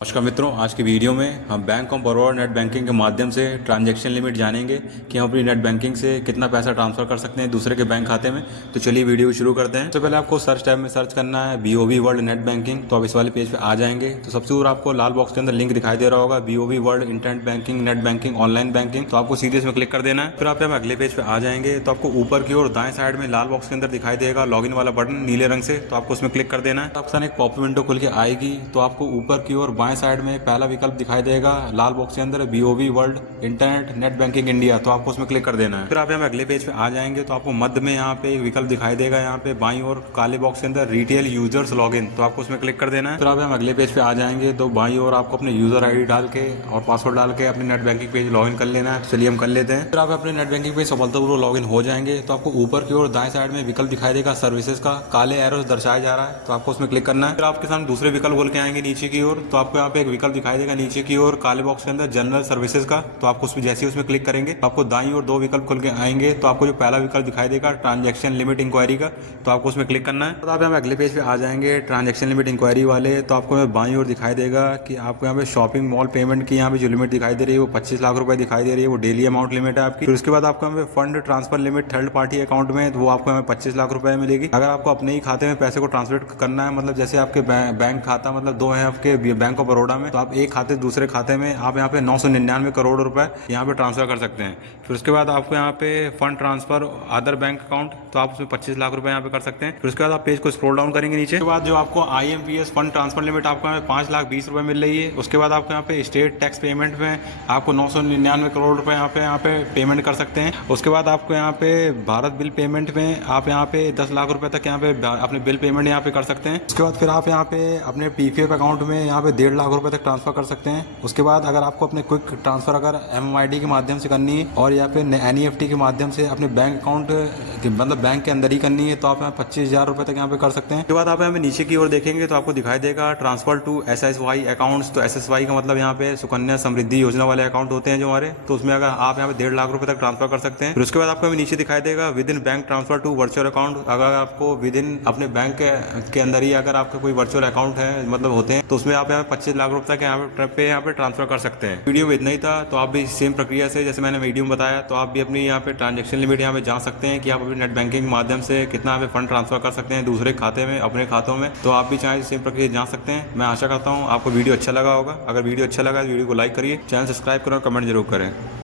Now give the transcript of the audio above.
नमस्कार मित्रों, आज की वीडियो में हम bank of Baroda net banking के माध्यम से ट्रांजैक्शन लिमिट जानेंगे कि हम अपनी नेट बैंकिंग से कितना पैसा ट्रांसफर कर सकते हैं दूसरे के बैंक खाते में। तो चलिए वीडियो शुरू करते हैं। सबसे पहले आपको सर्च टैब में सर्च करना है BOB वर्ल्ड नेट बैंकिंग। तो आप इस वाले पेज पे आ जाएंगे तो सबसे ऊपर आपको लाल बॉक्स के अंदर लिंक दिखाई दे रहा होगा BOB world internet banking, net banking, online banking. तो आपको सीधे इसमें क्लिक कर देना है। फिर आप यहाँ अगले पेज पे आ जाएंगे तो आपको ऊपर की ओर दाएं साइड में लाल बॉक्स के अंदर दिखाई देगा लॉगिन वाला बटन नीले रंग से। तो आपको उसमें क्लिक कर देना है। आपके सामने एक पॉप विंडो खुल के आएगी तो आपको ऊपर की ओर बाएं साइड में पहला विकल्प दिखाई देगा लाल बॉक्स के अंदर BOB world internet net banking India. तो आपको उसमें क्लिक कर देना है। फिर आप यहाँ अगले पेज पे आ जाएंगे तो आपको मध्य में यहाँ पे एक विकल्प दिखाई देगा यहाँ पे बाईं ओर काले बॉक्स के अंदर रिटेल यूजर्स लॉगिन। तो आपको उसमें क्लिक कर देना है। फिर आप यहाँ अगले पेज पे आ जाएंगे तो बाईं ओर आपको अपने यूजर ID डाल के और पासवर्ड डाल के अपने नेट बैंकिंग पेज लॉगिन कर लेना है। चलिए हम कर लेते हैं। फिर आप अपने नेट बैंकिंग पेज सफलतापूर्वक लॉगिन हो जाएंगे तो आपको ऊपर की ओर दाएं साइड में विकल्प दिखाई देगा सर्विसेज का, काले एरोस दर्शाया जा रहा है। तो आपको उसमें क्लिक करना है। फिर आपके सामने दूसरे विकल्प बोल के आएंगे नीचे की ओर। तो आपको यहाँ पे एक विकल्प दिखाई देगा नीचे की ओर काले बॉक्स के अंदर जनरल सर्विसेज का। तो आपको उसमें जैसे ही उसमें क्लिक करेंगे तो आपको दाईं ओर दो विकल्प खुल के आएंगे। तो आपको जो पहला विकल्प दिखाई देगा ट्रांजैक्शन लिमिट इंक्वायरी का। तो आपको उसमें क्लिक करना है। तो आप यहाँ अगले पेज पे आ जाएंगे ट्रांजैक्शन लिमिट इंक्वायरी वाले। तो आपको बाईं ओर दिखाई देगा कि आपको यहाँ पे शॉपिंग मॉल पेमेंट की यहाँ पे जो लिमिट दिखाई दे रही है वो 25 लाख रुपए दिखाई दे रही है। वो डेली अमाउंट लिमिट है आपकी। फिर उसके बाद आपको यहाँ पे fund transfer limit third party account में, तो वो आपको यहाँ पे 25 लाख रुपए मिलेगी। अगर आपको अपने ही खाते में पैसे को ट्रांसफर करना है, मतलब जैसे आपके बैंक खाता मतलब दो है आपके बैंक ऑफ बड़ौदा में, तो आप एक खाते से दूसरे खाते में आप यहाँ पे 999 करोड़ रुपए यहाँ पे ट्रांसफर कर सकते हैं। फिर उसके बाद आपको यहाँ पे fund transfer other bank account, तो आप उसमें 25 लाख रुपए यहाँ पे कर सकते हैं। फिर उसके बाद आप पेज को स्क्रॉल डाउन करेंगे नीचे। उसके बाद जो आपको IMPS फंड ट्रांसफर लिमिट आपको यहाँ पे 5,20,000 रुपए मिल रही है। उसके बाद आपको यहाँ पे स्टेट टैक्स पेमेंट में आपको 999 करोड़ रुपए यहाँ पे पेमेंट कर सकते हैं। उसके बाद आपको यहाँ पे भारत बिल पेमेंट में आप यहाँ पे 10 लाख रुपए तक यहाँ पे अपने बिल पेमेंट यहाँ पे कर सकते हैं। उसके बाद फिर आप यहाँ पे अपने PFF अकाउंट में यहाँ पे 1.5 लाख रुपए तक ट्रांसफर कर सकते हैं। उसके बाद अगर आपको अपने क्विक ट्रांसफर अगर MMID के माध्यम से करनी है और या फिर NEFT के माध्यम से अपने बैंक अकाउंट मतलब बैंक के अंदर ही करनी है, तो आप यहाँ 25,000 रुपए तक यहाँ पे कर सकते हैं। उसके बाद आप यहाँ पे नीचे की ओर देखेंगे तो आपको दिखाई देगा ट्रांसफर टू SSY अकाउंट्स। तो SSY का मतलब यहाँ पे सुकन्या समृद्धि योजना वाले अकाउंट होते हैं जो हमारे, तो उसमें अगर आप यहाँ पे 1.5 लाख रुपए तक ट्रांसफर कर सकते हैं। फिर उसके बाद आपको नीचे दिखाई देगा with in bank transfer to virtual account. अगर आपको विद इन अपने बैंक के अंदर ही अगर आपका कोई वर्चुअल अकाउंट है मतलब होते हैं, तो उसमें आप यहाँ 25 लाख रुपए तक यहाँ पे ट्रांसफर कर सकते हैं। वीडियो में इतना ही था। तो आप भी सेम प्रक्रिया से जैसे मैंने वीडियो में बताया, तो आप भी अपनी यहाँ पे ट्रांजैक्शन लिमिट यहाँ पे जान सकते हैं कि आप अपनी नेट बैंकिंग के माध्यम से कितना यहाँ पे फंड ट्रांसफर कर सकते हैं दूसरे खाते में अपने खातों में। तो आप भी चाहे सेम प्रक्रिया जान सकते हैं। मैं आशा करता हूँ आपको वीडियो अच्छा लगा होगा। अगर वीडियो अच्छा लगा तो वीडियो को लाइक करिए, चैनल सब्सक्राइब करें और कमेंट जरूर करें।